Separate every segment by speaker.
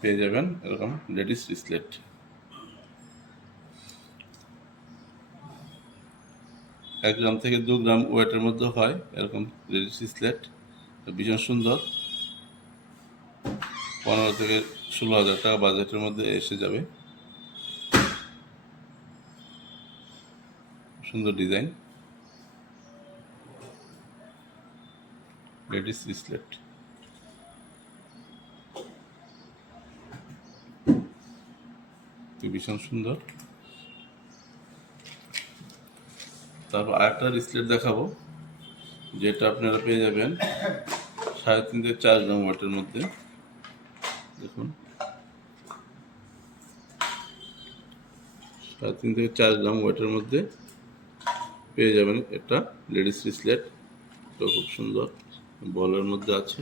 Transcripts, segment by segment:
Speaker 1: পেয়ে যাবেন এরকম লেডিস রিসলেট এক গ্রাম থেকে দু গ্রাম ওয়েটের মধ্যে হয়। এরকম লেডিস রিসলেট ভীষণ সুন্দর। পনেরো থেকে ষোলো হাজার টাকা বাজেটের মধ্যে এসে যাবে। সুন্দর ডিজাইন লেডিস রিসলেট ভীষণ সুন্দর। তারপর আরেকটা রিসলেট দেখাবো, যেটা আপনারা পেয়ে যাবেন সাড়ে তিন থেকে চার গ্রাম ওয়াটের মধ্যে। দেখুন। সাড়ে তিন থেকে চার গ্রাম ওয়েটের মধ্যে পেয়ে যাবেন একটা লেডিস রিসলেট তো খুব সুন্দর। বলের মধ্যে আছে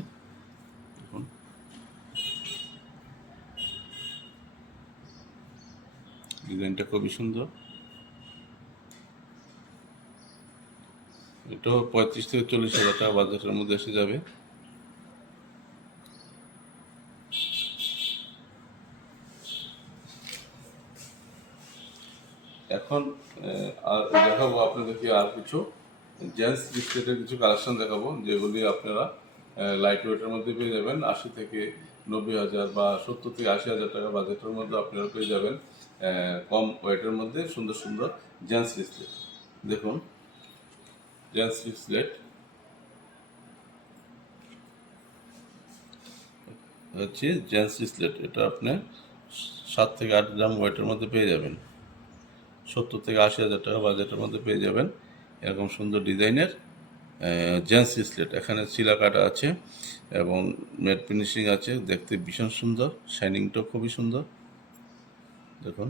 Speaker 1: দেখুন ডিজাইনটা খুবই সুন্দর। এটাও পঁয়ত্রিশ থেকে চল্লিশ হাজার টাকা বাজেটের মধ্যে এসে যাবে। এখন আর দেখাবো আপনাদেরকে আর কিছু। জেন্টস বিস্কেটের কিছু কালেকশন দেখাবো, যেগুলি আপনারা লাইট ওয়েটের মধ্যে পেয়ে যাবেন। আশি থেকে নব্বই হাজার বা সত্তর থেকে আশি হাজার টাকা বাজেটের মধ্যে আপনারা পেয়ে যাবেন কম ওয়েটের মধ্যে সুন্দর সুন্দর জেন্টস বিস্কেট দেখুন জেন্টস বিস্কেট হচ্ছে জেন্টস স্লেট এটা আপনি সাত থেকে আট গ্রাম ওয়েটের মধ্যে পেয়ে যাবেন। সত্তর থেকে আশি হাজার টাকা বাজেটের মধ্যে পেয়ে যাবেন। এরকম সুন্দর ডিজাইনের জেন্টস স্লেট এখানে সিলা কাটা আছে এবং মেট ফিনিশিং আছে। দেখতে ভীষণ সুন্দর। শাইনিংটাও খুবই সুন্দর। দেখুন।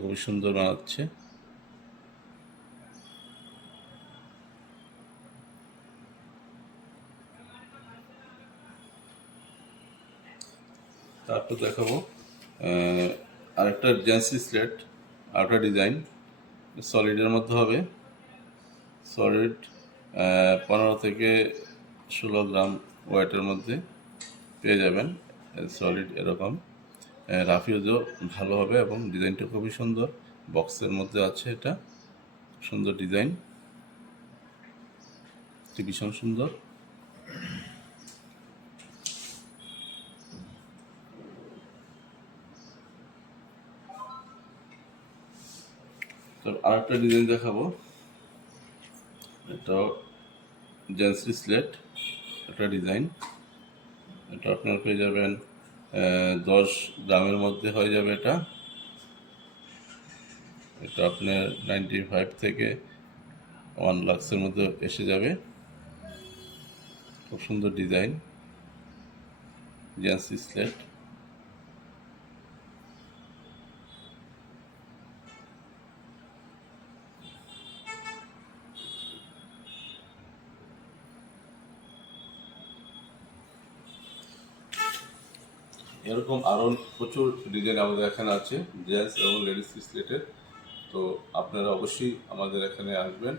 Speaker 1: খুবই সুন্দর বানাচ্ছে। তারপর দেখাবো আরেকটা জেন্সি স্লেট আরেকটা ডিজাইন। সলিডের মধ্যে হবে। সলিড পনেরো থেকে ষোলো গ্রাম ওয়েটের মধ্যে পেয়ে যাবেন সলিড এরকম। রাফিউজও ভালো হবে এবং ডিজাইনটা খুবই সুন্দর, বক্সের মধ্যে আছে এটা, সুন্দর ডিজাইন। ভীষণ সুন্দর। তো আরেকটা ডিজাইন দেখাবো। এটা জেন্সি স্লেট একটা ডিজাইন এটা আপনারা পেয়ে যাবেন দশ গ্রামের মধ্যে হয়ে যাবে এটা। এটা আপনার নাইনটি ফাইভ থেকে ওয়ান লাক্সের মধ্যে এসে যাবে। খুব সুন্দর ডিজাইন জেন্সি স্লেট এরকম আরও প্রচুর ডিজাইন আমাদের এখানে আছে জেন্টস এবং লেডিস স্লেটের তো আপনারা অবশ্যই আমাদের এখানে আসবেন।